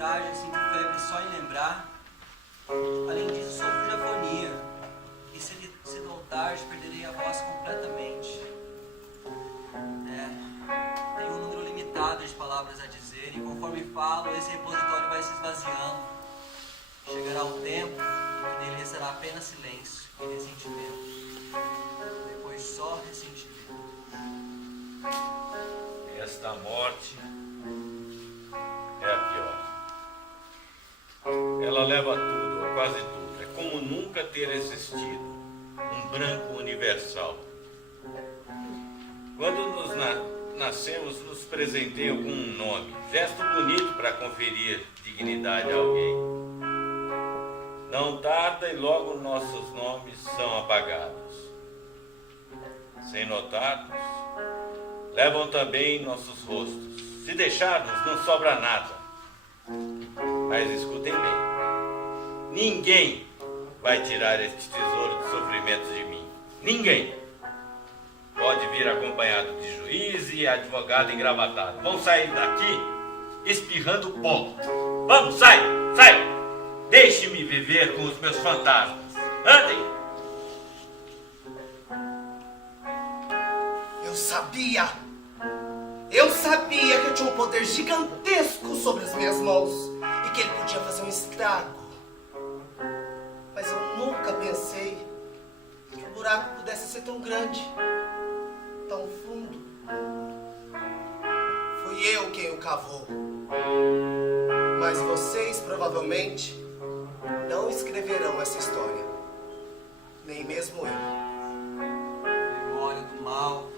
frágil e sinto febre só em lembrar. Além disso, sofro de afonia. E cedo ou tarde perderei a voz completamente. Tenho um número limitado de palavras a dizer, e conforme falo, esse repositório vai se esvaziando. Chegará o tempo em que nele restará apenas silêncio e ressentimento. Depois só ressentimento. Esta morte é a pior. Ela leva tudo, ou quase tudo. É como nunca ter existido. Um branco universal. Quando nascemos, nos presenteiam com um nome. Gesto bonito para conferir dignidade a alguém. Não tarda e logo nossos nomes são apagados. Sem notarmos, levam também nossos rostos. Se deixarmos, não sobra nada. Mas escutem bem. Ninguém vai tirar este tesouro de sofrimentos de mim. Ninguém. Pode vir acompanhado de juiz e advogado engravatado. Vão sair daqui espirrando pó. Vamos, sai, sai. Deixe-me viver com os meus fantasmas. Andem. Eu sabia que eu tinha um poder gigantesco sobre as minhas mãos e que ele podia fazer um estrago. Mas eu nunca pensei que o buraco pudesse ser tão grande, tão fundo. Fui eu quem o cavou. Mas vocês provavelmente não escreverão essa história. Nem mesmo eu. Memória do mal.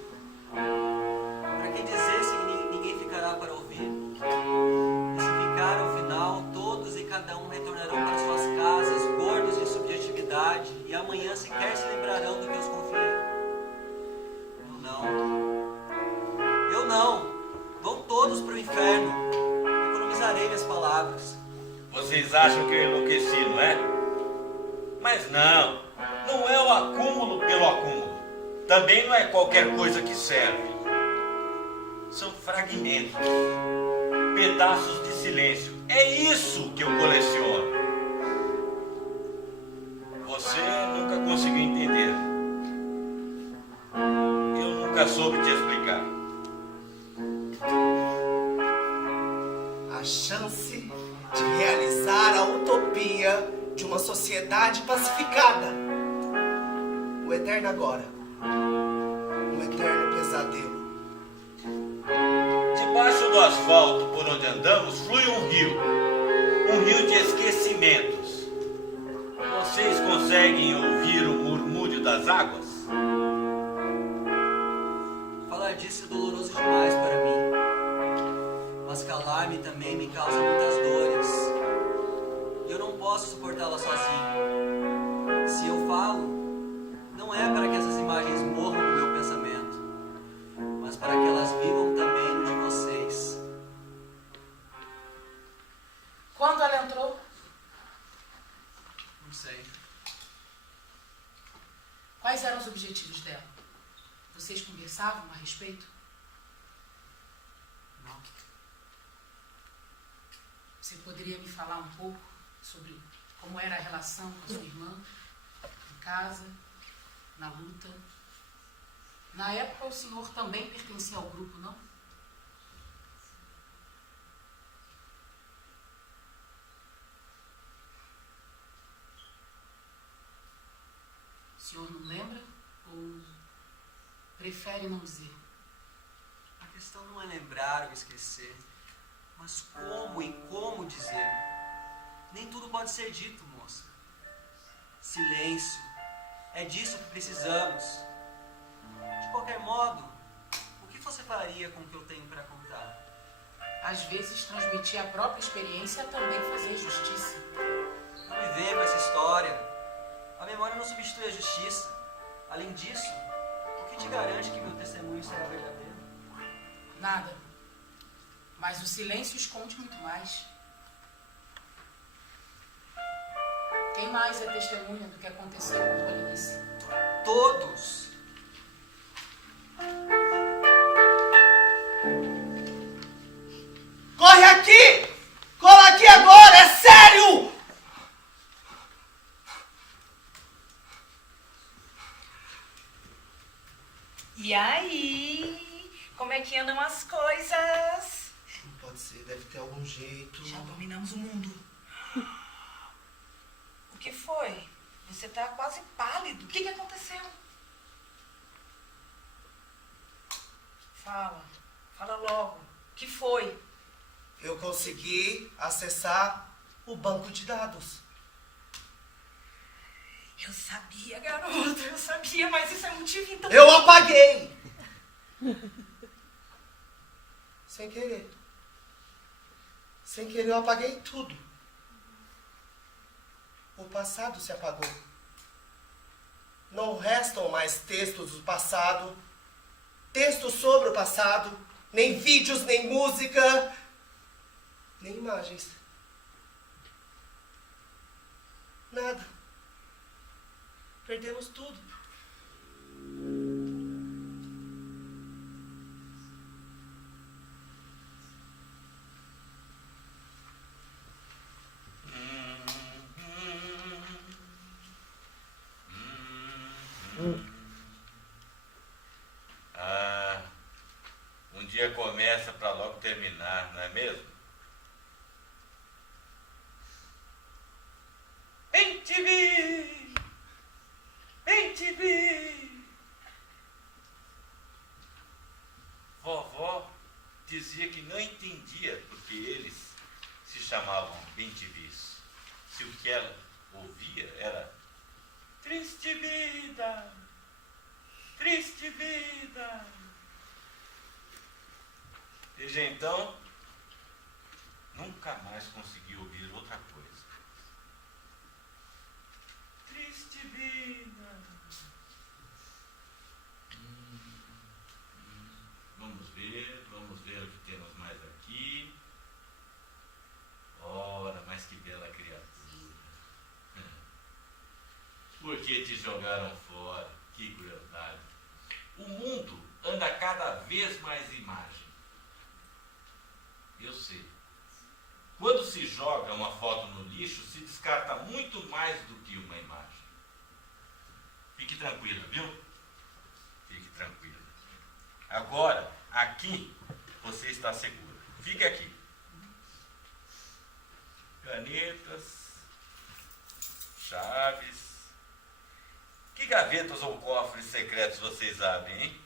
Para que dizer se ninguém ficará para ouvir? E se ficar ao final, todos e cada um retornarão para suas casas, gordos de subjetividade, e amanhã sequer se lembrarão do que os confiei. Eu não. Vão todos para o inferno. Economizarei minhas palavras. Vocês acham que eu enlouqueci, não é? Mas não é o acúmulo pelo acúmulo. Também não é qualquer coisa que serve. São fragmentos, pedaços de silêncio. É isso que eu coleciono. Você nunca conseguiu entender. Eu nunca soube te explicar. A chance de realizar a utopia de uma sociedade pacificada. O eterno agora. Um eterno pesadelo. Debaixo do asfalto por onde andamos flui um rio. Um rio de esquecimentos. Vocês conseguem ouvir o murmúrio das águas? Falar disso é doloroso demais para mim. Mas calar-me também me causa muitas dores. E eu não posso suportá-la sozinho. Se eu falo, não é para que essas imagens morram no meu pensamento, mas para que elas vivam também no de vocês. Quando ela entrou? Não sei. Quais eram os objetivos dela? Vocês conversavam a respeito? Não. Você poderia me falar um pouco sobre como era a relação com a sua irmã, em casa, na luta? Na época o senhor também pertencia ao grupo, não? O senhor não lembra ou prefere não dizer? A questão não é lembrar ou esquecer, mas como e como dizer. Nem tudo pode ser dito, moça. Silêncio. É disso que precisamos. De qualquer modo, o que você faria com o que eu tenho para contar? Às vezes, transmitir a própria experiência é também fazer justiça. Não me venha com essa história. A memória não substitui a justiça. Além disso, o que te garante que meu testemunho será verdadeiro? Nada. Mas o silêncio esconde muito mais. Quem mais é testemunha do que aconteceu com Tolice? Todos! Corre aqui! Cola aqui agora! que andam as coisas? Não pode ser, deve ter algum jeito. Já dominamos o mundo. O que foi? Você tá quase pálido. O que aconteceu? Fala logo. O que foi? Eu consegui acessar o banco de dados. Eu sabia, garoto, eu sabia, mas isso é motivo então. Eu apaguei! Sem querer. Sem querer eu apaguei tudo. O passado se apagou. Não restam mais textos do passado, textos sobre o passado, nem vídeos, nem música, nem imagens. Nada. Perdemos tudo. Um dia começa para logo terminar, não é mesmo? MTV! MTV! Vovó dizia que não entendia porque eles se chamavam MTVs. Se o que ela ouvia era triste vida, triste vida. Desde então, nunca mais consegui ouvir outra coisa. Triste vida. Vamos ver o que temos mais aqui. Ora, mas que bela criatura. Por que te jogaram fora? Que crueldade. O mundo anda cada vez mais imagem. Eu sei. Quando se joga uma foto no lixo, se descarta muito mais do que uma imagem. Fique tranquila, viu? Fique tranquila. Agora, aqui, você está segura. Fique aqui. Canetas, chaves. Que gavetas ou cofres secretos vocês abrem, hein?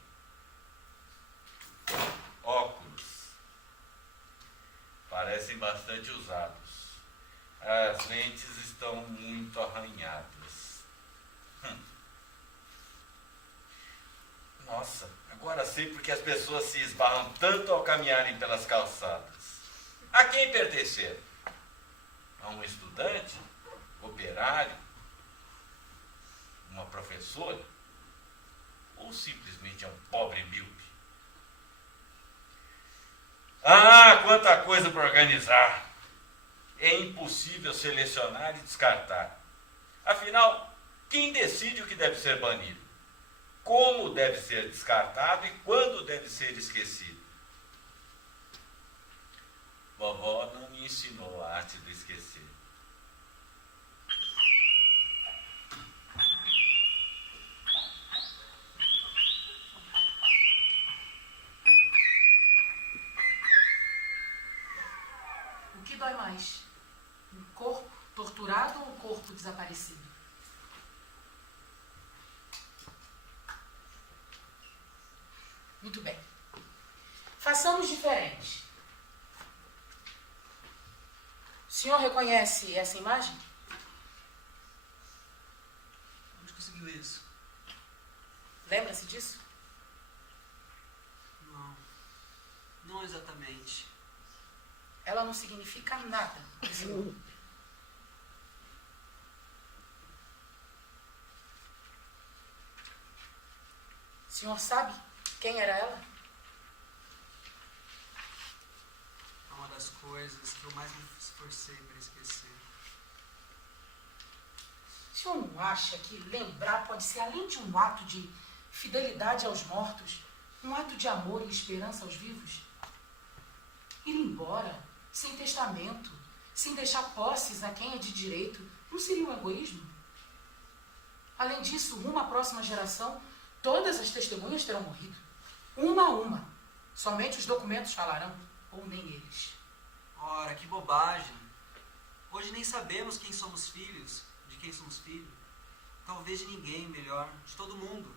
Óculos. Parecem bastante usados. As lentes estão muito arranhadas. Nossa, agora sei porque as pessoas se esbarram tanto ao caminharem pelas calçadas. A quem pertencer? A um estudante? Operário? Uma professora? Ou simplesmente a um pobre míope? Ah, quanta coisa para organizar! É impossível selecionar e descartar. Afinal, quem decide o que deve ser banido? Como deve ser descartado e quando deve ser esquecido? Vovó não me ensinou a arte do esquecer. O que dói mais? Um corpo torturado ou um corpo desaparecido? Muito bem. Façamos diferente. O senhor reconhece essa imagem? Onde conseguiu isso? Lembra-se disso? Não. Não exatamente. Ela não significa nada, senhor. O senhor sabe quem era ela? É uma das coisas que eu mais me esforcei para esquecer. O senhor não acha que lembrar pode ser, além de um ato de fidelidade aos mortos, um ato de amor e esperança aos vivos? Ir embora, sem testamento, sem deixar posses a quem é de direito, não seria um egoísmo? Além disso, rumo à próxima geração, todas as testemunhas terão morrido, uma a uma. Somente os documentos falarão, ou nem eles. Ora, que bobagem. Hoje nem sabemos quem somos filhos, de quem somos filhos. Talvez de ninguém, melhor, de todo mundo.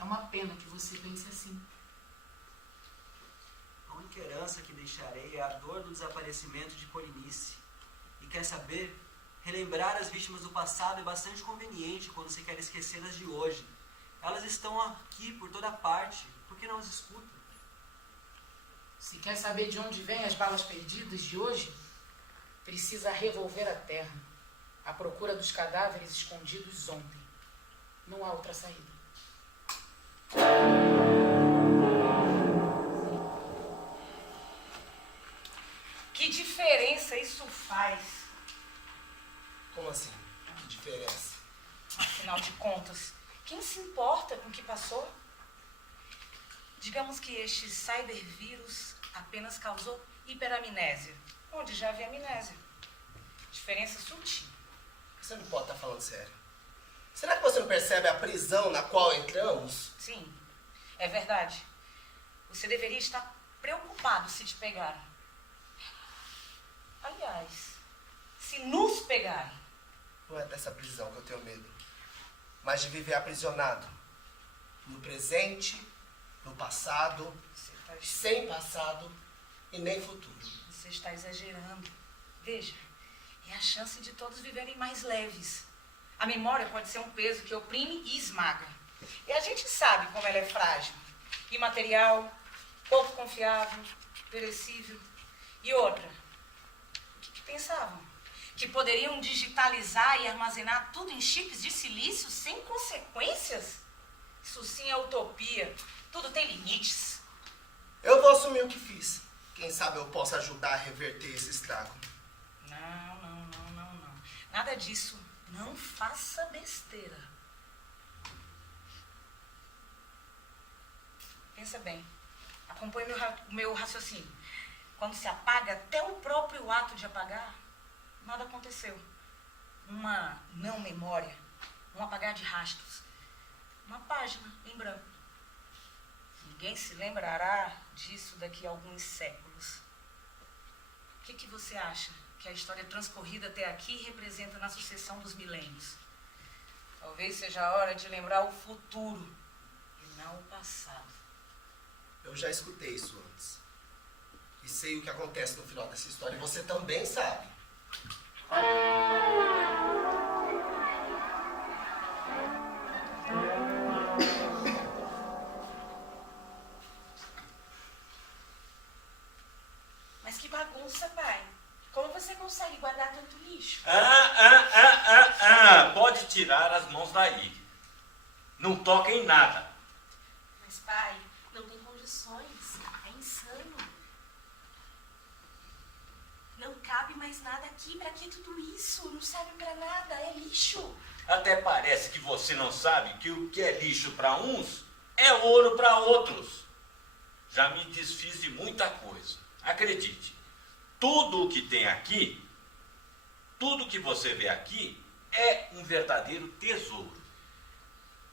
É uma pena que você pense assim. A única herança que deixarei é a dor do desaparecimento de Polinice. E quer saber? Relembrar as vítimas do passado é bastante conveniente quando se quer esquecê-las de hoje. Elas estão aqui por toda parte. Por que não as escuta? Se quer saber de onde vêm as balas perdidas de hoje, precisa revolver a terra, à procura dos cadáveres escondidos ontem. Não há outra saída. Que diferença isso faz? Como assim? Que diferença? Afinal de contas, quem se importa com o que passou? Digamos que este cybervírus apenas causou hiperamnésia, onde já havia amnésia. Diferença sutil. Você não pode estar falando sério. Será que você não percebe a prisão na qual entramos? Sim, é verdade. Você deveria estar preocupado se te pegarem. Aliás, se nos pegarem. Não é dessa prisão que eu tenho medo, mas de viver aprisionado. No presente, no passado, sem passado e nem futuro. Você está exagerando. Veja, é a chance de todos viverem mais leves. A memória pode ser um peso que oprime e esmaga. E a gente sabe como ela é frágil. Imaterial, pouco confiável, perecível. E outra, o que pensavam? Que poderiam digitalizar e armazenar tudo em chips de silício sem consequências? Isso sim é utopia. Tudo tem limites. Eu vou assumir o que fiz. Quem sabe eu posso ajudar a reverter esse estrago. Não. Nada disso. Não faça besteira. Pensa bem. Acompanhe o meu raciocínio. Quando se apaga até o próprio ato de apagar, nada aconteceu. Uma não memória. Um apagar de rastros. Uma página em branco. Ninguém se lembrará disso daqui a alguns séculos. O que você acha que a história transcorrida até aqui representa na sucessão dos milênios? Talvez seja a hora de lembrar o futuro e não o passado. Eu já escutei isso antes. E sei o que acontece no final dessa história. E você também sabe. Mas que bagunça, pai. Como você consegue guardar tanto lixo? Pode tirar as mãos daí. Não toca em nada. Mas, pai, não tem condições. É insano. Não cabe mais nada aqui. Pra que tudo isso? Não serve pra nada. É lixo. Até parece que você não sabe que o que é lixo para uns é ouro para outros. Já me desfiz de muita coisa. Acredite, tudo o que tem aqui, tudo que você vê aqui, é um verdadeiro tesouro.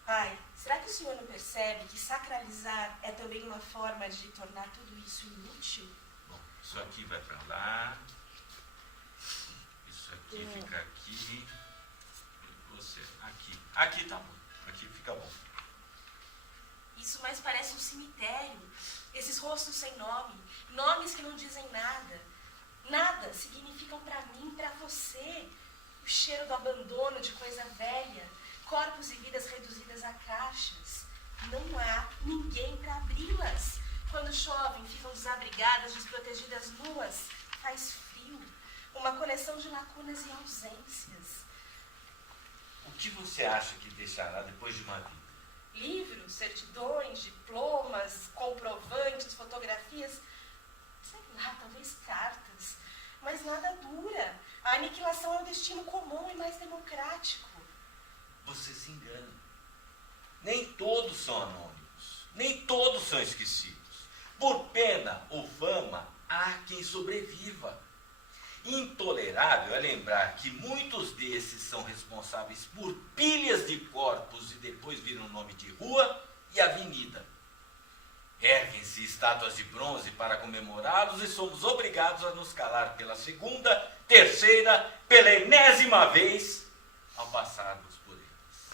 Pai, será que o senhor não percebe que sacralizar é também uma forma de tornar tudo isso inútil? Bom, isso aqui vai para lá, isso aqui fica aqui, e você aqui. Aqui tá bom, aqui fica bom. Isso mais parece um cemitério. Esses rostos sem nome, nomes que não dizem nada. Nada significam pra mim, pra você. O cheiro do abandono de coisa velha, corpos e vidas reduzidas a caixas. Não há ninguém pra abri-las. Quando chovem, ficam desabrigadas, desprotegidas, nuas. Faz frio. Uma coleção de lacunas e ausências. O que você acha que deixará depois de uma vida? Livros, certidões, diplomas, comprovantes, fotografias, sei lá, talvez cartas, mas nada dura. A aniquilação é o destino comum e mais democrático. Você se engana. Nem todos são anônimos, nem todos são esquecidos. Por pena ou fama, há quem sobreviva. Intolerável é lembrar que muitos desses são responsáveis por pilhas de corpos e depois viram nome de rua e avenida. Erguem-se estátuas de bronze para comemorá-los e somos obrigados a nos calar pela segunda, terceira, pela enésima vez ao passarmos por eles.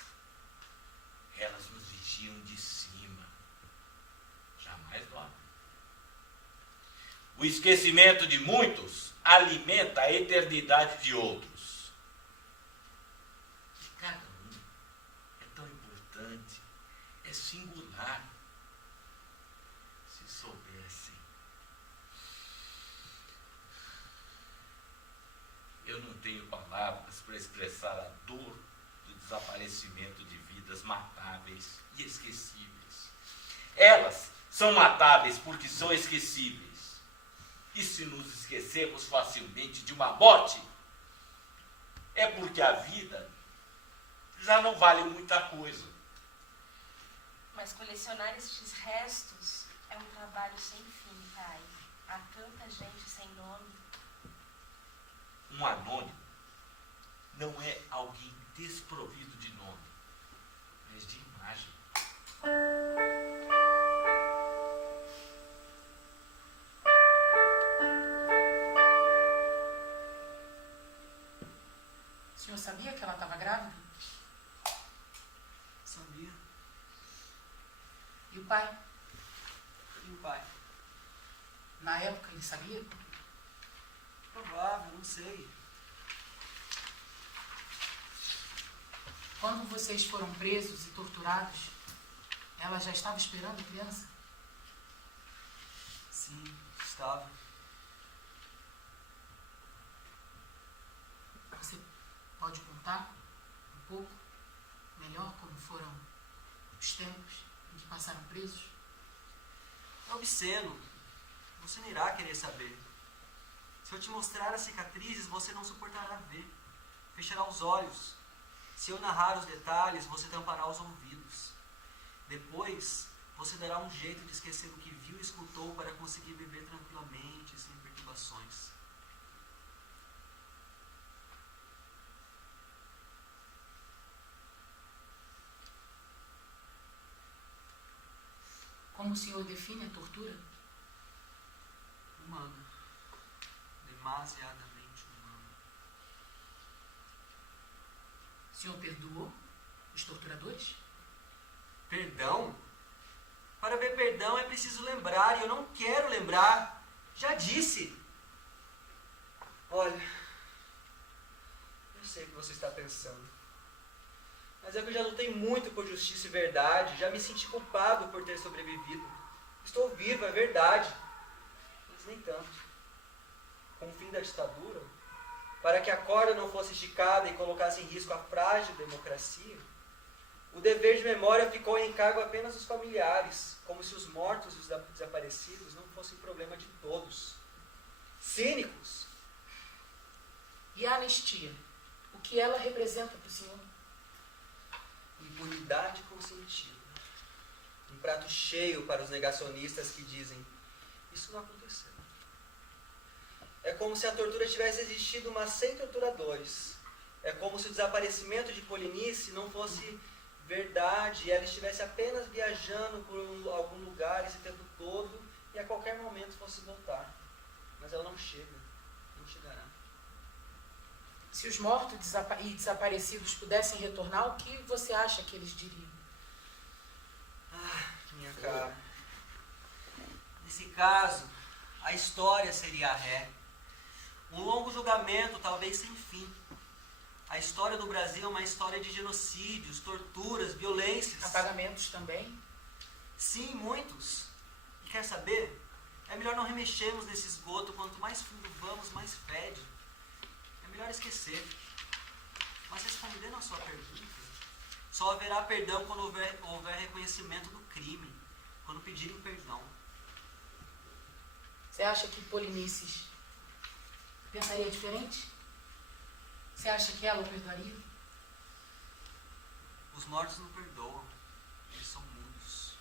Elas nos vigiam de cima, jamais dormem. O esquecimento de muitos alimenta a eternidade de outros. E cada um é tão importante, é singular. Se soubessem. Eu não tenho palavras para expressar a dor do desaparecimento de vidas matáveis e esquecíveis. Elas são matáveis porque são esquecíveis. E se nos esquecemos facilmente de uma morte, é porque a vida já não vale muita coisa. Mas colecionar estes restos é um trabalho sem fim, pai. Há tanta gente sem nome. Um anônimo não é alguém desprovido de nome, mas de imagem. O senhor sabia que ela estava grávida? Sabia? E o pai? E o pai? Na época ele sabia? Provável, não sei. Quando vocês foram presos e torturados, ela já estava esperando a criança? Sim, estava. Você pode contar um pouco melhor como foram os tempos em que passaram presos? É obsceno. Você não irá querer saber. Se eu te mostrar as cicatrizes, você não suportará ver. Fechará os olhos. Se eu narrar os detalhes, você tampará os ouvidos. Depois, você dará um jeito de esquecer o que viu e escutou para conseguir viver tranquilamente, sem perturbações. Como o senhor define a tortura? Humana. Demasiadamente humana. O senhor perdoou os torturadores? Perdão? Para ver perdão é preciso lembrar, e eu não quero lembrar. Já disse. Olha, eu sei o que você está pensando. Mas é que eu já lutei muito por justiça e verdade, já me senti culpado por ter sobrevivido. Estou vivo, é verdade. Mas nem tanto. Com o fim da ditadura, para que a corda não fosse esticada e colocasse em risco a frágil democracia, o dever de memória ficou em encargo apenas dos familiares, como se os mortos e os desaparecidos não fossem problema de todos. Cínicos. E a anistia? O que ela representa para o senhor? Impunidade consentida. Um prato cheio para os negacionistas que dizem: isso não aconteceu. É como se a tortura tivesse existido, mas sem torturadores. É como se o desaparecimento de Polinice não fosse verdade e ela estivesse apenas viajando por algum lugar esse tempo todo e a qualquer momento fosse voltar. Mas ela não chega, não chegará. Se os mortos e desaparecidos pudessem retornar, o que você acha que eles diriam? Ah, minha cara. Nesse caso, a história seria a ré. Um longo julgamento, talvez sem fim. A história do Brasil é uma história de genocídios, torturas, violências. Apagamentos também? Sim, muitos. E quer saber? É melhor não remexermos nesse esgoto. Quanto mais fundo vamos, mais fede. É melhor esquecer. Mas respondendo a sua pergunta, só haverá perdão quando houver reconhecimento do crime. Quando pedirem perdão. Você acha que Polinices pensaria diferente? Você acha que ela o perdoaria? Os mortos não perdoam. Eles são mudos.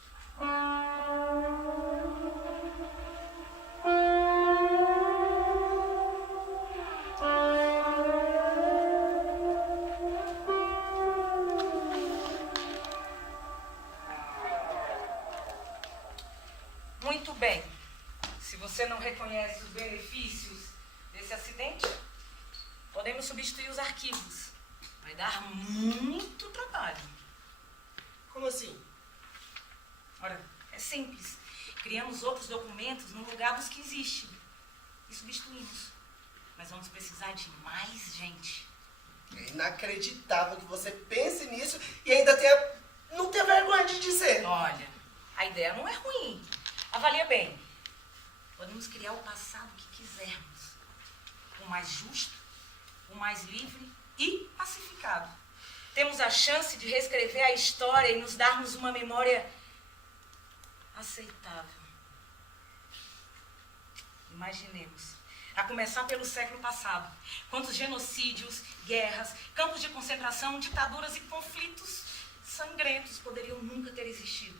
Se você não reconhece os benefícios desse acidente, podemos substituir os arquivos. Vai dar muito trabalho. Como assim? Ora, é simples. Criamos outros documentos no lugar dos que existem e substituímos. Mas vamos precisar de mais gente. É inacreditável que você pense nisso e ainda não tenha vergonha de dizer. Olha, a ideia não é ruim. Avalia bem. Podemos criar o passado que quisermos. O mais justo, o mais livre e pacificado. Temos a chance de reescrever a história e nos darmos uma memória aceitável. Imaginemos, a começar pelo século passado, quantos genocídios, guerras, campos de concentração, ditaduras e conflitos sangrentos poderiam nunca ter existido.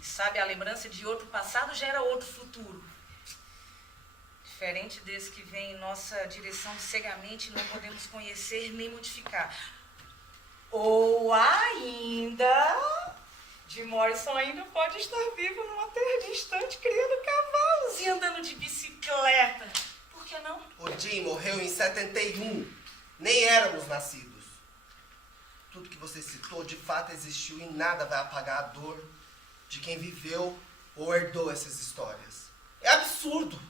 E sabe, a lembrança de outro passado gera outro futuro. Diferente desse que vem em nossa direção cegamente, não podemos conhecer nem modificar. Ou ainda, Jim Morrison ainda pode estar vivo numa terra distante, criando cavalos e andando de bicicleta. Por que não? O Jim morreu em 71. Nem éramos nascidos. Tudo que você citou de fato existiu e nada vai apagar a dor de quem viveu ou herdou essas histórias. É absurdo.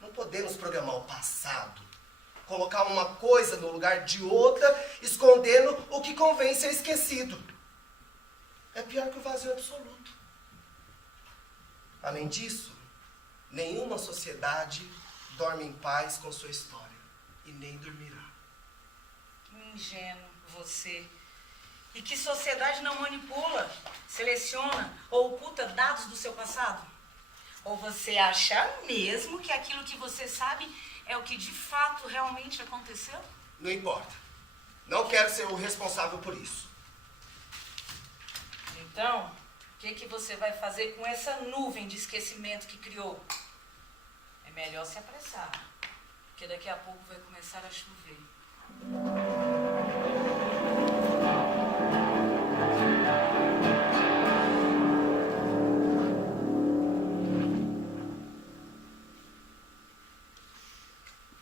Não podemos programar o passado, colocar uma coisa no lugar de outra, escondendo o que convém ser esquecido. É pior que o vazio absoluto. Além disso, nenhuma sociedade dorme em paz com sua história, e nem dormirá. Ingênuo você. E que sociedade não manipula, seleciona ou oculta dados do seu passado? Ou você acha mesmo que aquilo que você sabe é o que de fato realmente aconteceu? Não importa. Não quero ser o responsável por isso. Então, o que você vai fazer com essa nuvem de esquecimento que criou? É melhor se apressar, porque daqui a pouco vai começar a chover.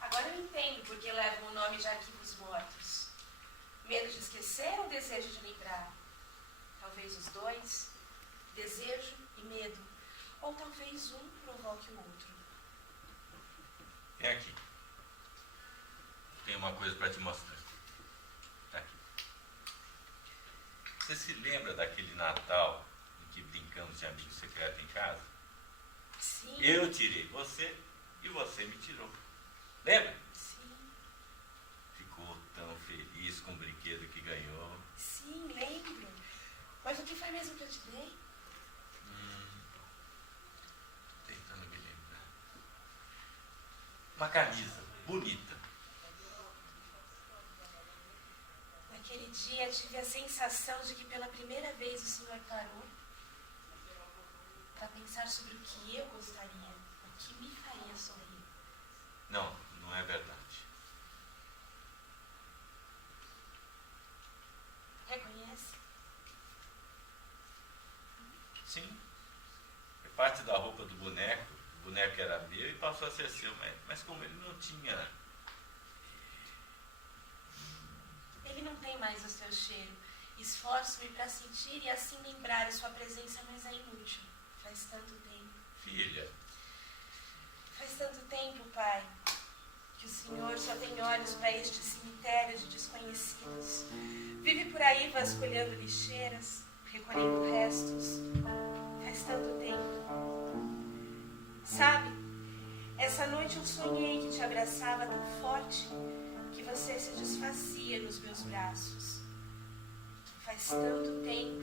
Agora eu entendo por que levam o nome de arquivos mortos. Medo de esquecer ou desejo de lembrar? Talvez os dois, desejo e medo. Ou talvez um provoque o outro. Vem aqui. Tenho uma coisa para te mostrar. Tá aqui. Você se lembra daquele Natal em que brincamos de amigo secreto em casa? Sim. Eu tirei você e você me tirou. Lembra? Sim, Ficou tão feliz com o brinquedo que ganhou. sim, lembro. Mas o que foi mesmo que eu te dei? Tô tentando me lembrar. Uma camisa bonita. Naquele dia tive a sensação de que pela primeira vez o Senhor parou para pensar sobre o que eu gostaria, o que me faria sorrir. Não, não é verdade. Reconhece? Sim. Foi parte da roupa do boneco. O boneco era meu e passou a ser seu. Mas como ele não tinha... Ele não tem mais o seu cheiro. Esforço-me para sentir e assim lembrar a sua presença, mas é inútil. Faz tanto tempo. Filha, Faz tanto tempo, pai, que o Senhor só tem olhos para este cemitério de desconhecidos. Vive por aí vasculhando lixeiras, recolhendo restos. Faz tanto tempo. Sabe, essa noite eu sonhei que te abraçava tão forte que você se desfazia nos meus braços. Faz tanto tempo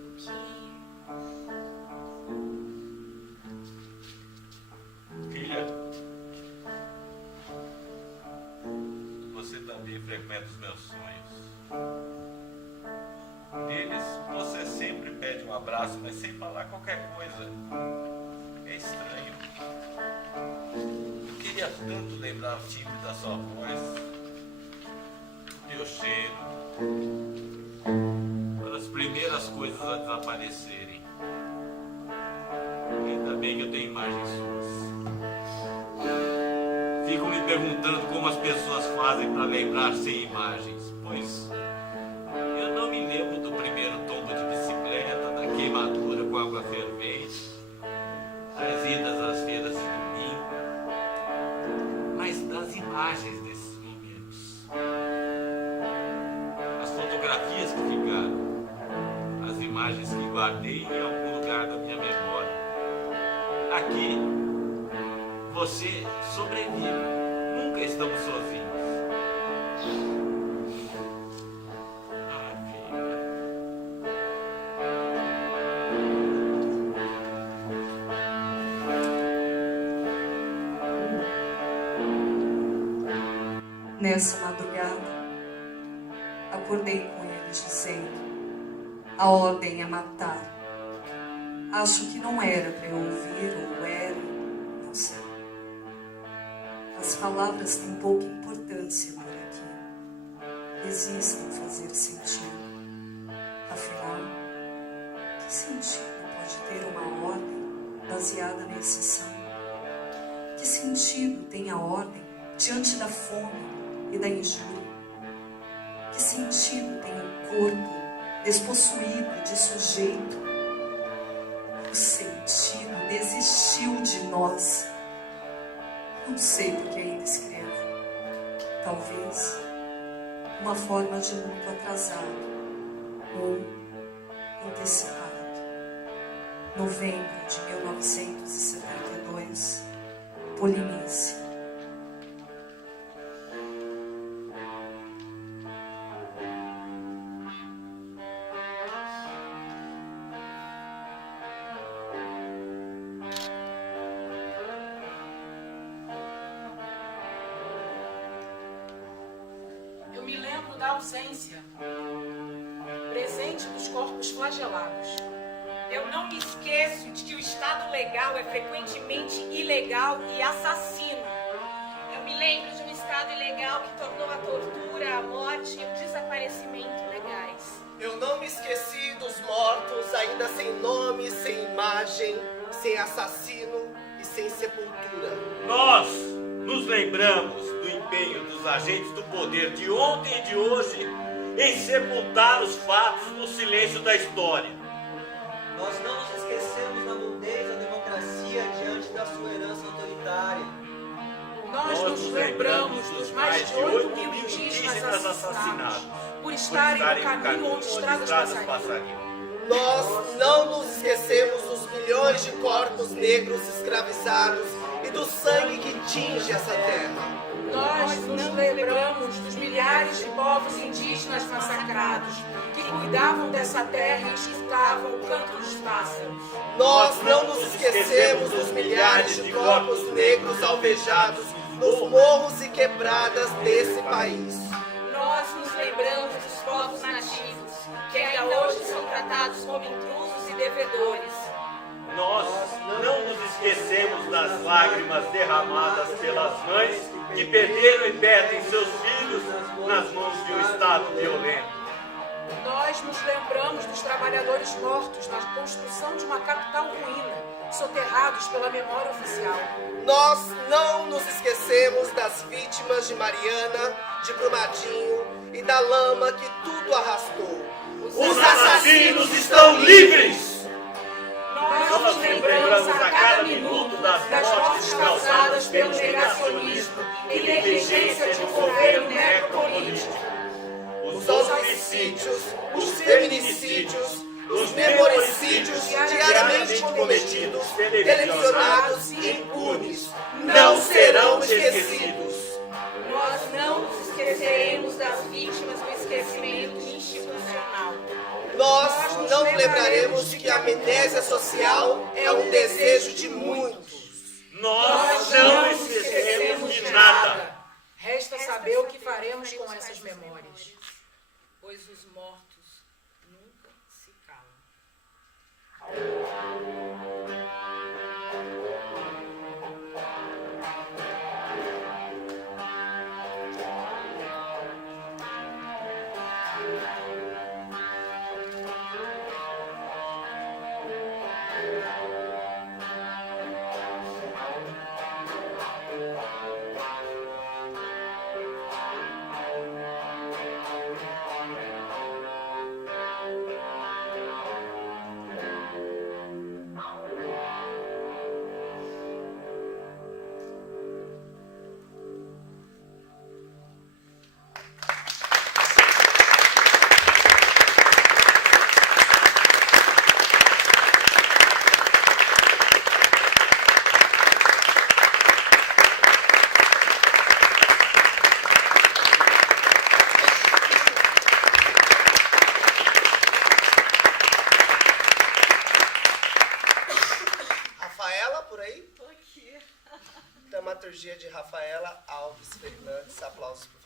filha, você também frequenta os meus sonhos. Neles, você sempre pede um abraço, mas sem falar qualquer coisa. É estranho. Eu queria tanto lembrar o timbre da sua voz, o teu cheiro, quando as primeiras coisas a desaparecerem. Ainda bem que eu tenho imagens suas. Fico me perguntando como as pessoas fazem para lembrar sem imagens, pois eu não me lembro do primeiro tombo de bicicleta, da queimadura com água fervente, das idas às feiras de domingo, mas das imagens desses momentos. As fotografias que ficaram, as imagens que guardei em algum lugar da minha memória. Aqui, você sobrevive. Nunca estamos sozinhos. Ah, filha. Nessa madrugada, acordei com ele dizendo: a ordem é matar. Acho que não era para eu ouvir, ou era, não sei. As palavras têm pouca importância por aqui. Existem fazer sentido. Afinal, que sentido pode ter uma ordem baseada na exceção? Que sentido tem a ordem diante da fome e da injúria? Que sentido tem o corpo despossuído de sujeito? O sentido desistiu de nós. Não sei porque ainda escrevo. Talvez uma forma de luto atrasado ou antecipado. Novembro de 1972, Polinícia. Eu me lembro da ausência presente dos corpos flagelados. Eu não me esqueço de que o Estado legal é frequentemente ilegal e assassino. Eu me lembro de um Estado ilegal que tornou a tortura, a morte e o desaparecimento legais. Eu não me esqueci dos mortos, ainda sem nome, sem imagem, sem assassino e sem sepultura. Nós nos lembramos do empenho dos agentes do poder de ontem e de hoje em sepultar os fatos no silêncio da história. Nós não nos esquecemos da mudez da democracia diante da sua herança autoritária. Nós nos lembramos dos mais de 8 mil indígenas assassinados por estarem no caminho onde estradas passariam. Nós não nos esquecemos dos milhões de corpos negros escravizados e do sangue que tinge essa terra. Nós nos lembramos dos milhares de povos indígenas massacrados que cuidavam dessa terra e escutavam o canto dos pássaros. Nós não nos esquecemos dos milhares de corpos negros alvejados nos morros e quebradas desse país. Nós nos lembramos dos povos nativos, que ainda hoje são tratados como intrusos e devedores. Nós não nos esquecemos das lágrimas derramadas pelas mães que perderam e perdem seus filhos nas mãos de um Estado violento. Nós nos lembramos dos trabalhadores mortos na construção de uma capital ruína, soterrados pela memória oficial. Nós não nos esquecemos das vítimas de Mariana, de Brumadinho e da lama que tudo arrastou. Os assassinos estão livres! Nós nos lembramos a cada minuto das mortes causadas pelo negacionismo e negligência de um governo necropolítico. Os homicídios, os feminicídios, os memoricídios diariamente cometidos, televisionados e impunes, não serão esquecidos. Nós não nos esqueceremos das vítimas do esquecimento institucional. Nós não lembraremos que a amnésia social é um desejo de muitos. Nós não esquecemos de nada. Resta saber o que faremos com essas memórias. Pois os mortos nunca se calam. tô aqui. Dramaturgia de Rafaela Alves Fernandes. Aplausos, por